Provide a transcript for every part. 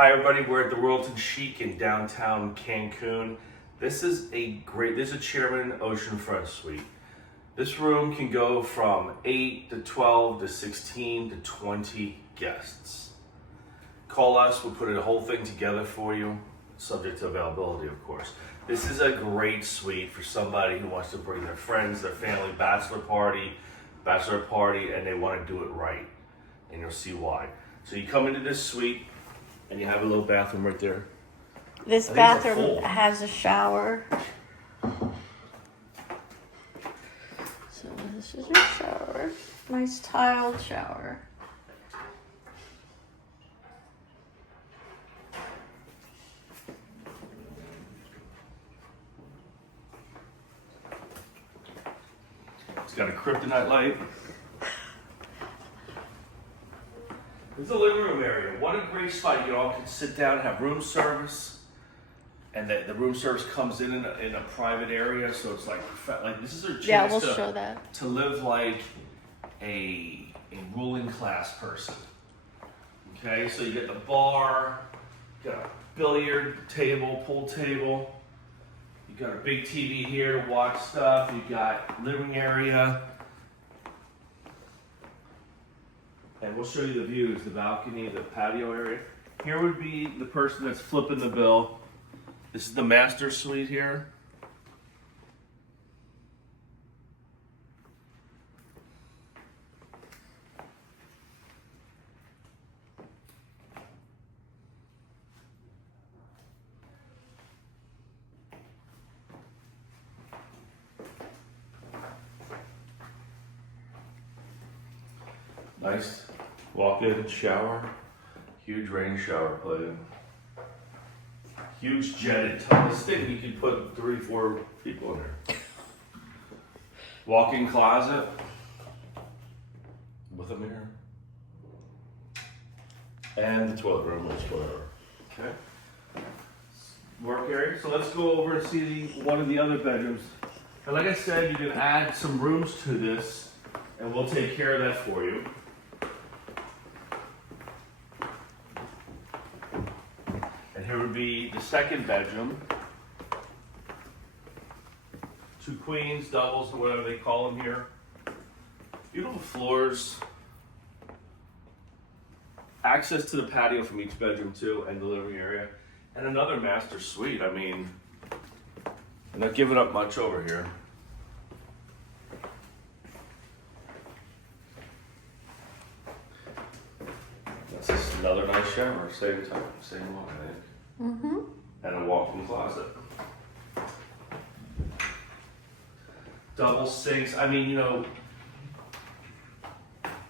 Hi everybody, we're at the Royalton Chic in downtown Cancun. This is a Chairman Oceanfront suite. This room can go from 8 to 12 to 16 to 20 guests. Call us, we'll put a whole thing together for you, subject to availability of course. This is a great suite for somebody who wants to bring their friends, their family, bachelor party, and they want to do it right. And you'll see why. So you come into this suite, and you have a little bathroom right there. This bathroom has a shower. So this is your shower. Nice tiled shower. It's got a kryptonite light. This is the living room area. What a great spot. You all can sit down and have room service. And the room service comes in a private area, so it's like this is a chance show that. To live like a ruling class person. Okay, so you get the bar, you got a billiard table, pool table, you got a big TV here to watch stuff, you got living area. And we'll show you the views, the balcony, the patio area. Here would be the person that's flipping the bill. This is the master suite here. Nice walk-in shower, huge rain shower plate, huge jetted tub. This thing you could put 3-4 people in there. Walk-in closet with a mirror, and the toilet room, which whatever. Okay. Work area. So let's go over and see one of the other bedrooms. And like I said, you can add some rooms to this, and we'll take care of that for you. Here would be the second bedroom. 2 queens, doubles, or whatever they call them here. Beautiful floors. Access to the patio from each bedroom too, and the living area. And another master suite. I mean, I'm not giving up much over here. That's just another nice shower, same one, I think. Mm-hmm. And a walk-in closet. Double sinks. I mean,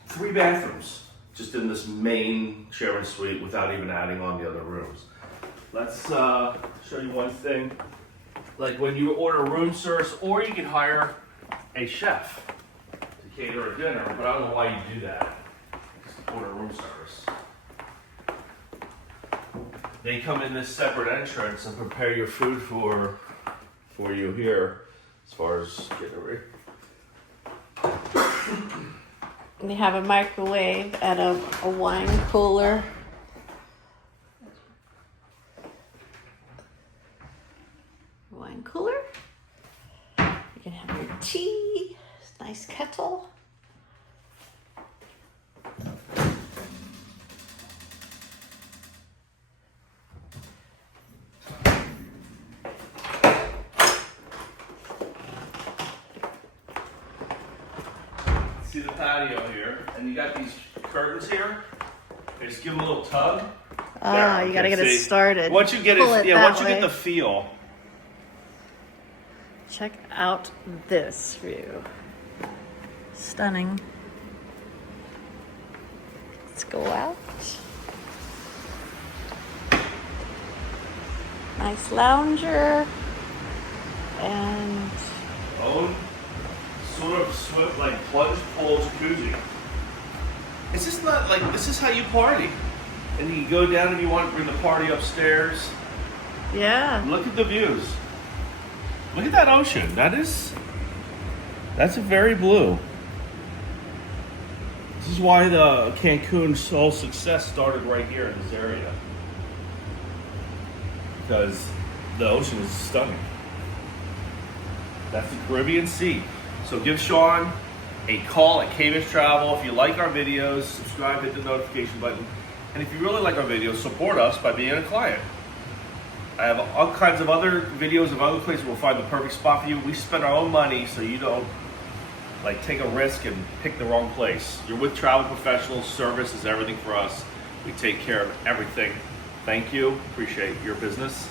3 bathrooms just in this main Chairman suite without even adding on the other rooms. Let's show you one thing. Like when you order room service, or you can hire a chef to cater a dinner, but I don't know why you do that. Just order room service. They come in this separate entrance and prepare your food for you here, as far as getting ready. They have a microwave and a wine cooler. Wine cooler. You can have your tea. Nice kettle. See the patio here, and you got these curtains here. They just give them a little tug. Ah, you gotta get it started. Once you get once you get the feel. Check out this view. Stunning. Let's go out. Nice lounger. And Own sort of swift, like plunge pool jacuzzi. It's just not like, this is how you party. And you go down and you want to bring the party upstairs. yeah. Look at the views. Look at that ocean. That's a very blue. This is why the Cancun's whole success started right here in this area. because the ocean is stunning. That's the Caribbean Sea. So give Sean a call at KVS Travel. If you like our videos, subscribe, hit the notification button. And if you really like our videos, support us by being a client. I have all kinds of other videos of other places we'll find the perfect spot for you. We spend our own money so you don't like take a risk and pick the wrong place. You're with travel professionals. Service is everything for us. We take care of everything. Thank you. Appreciate your business.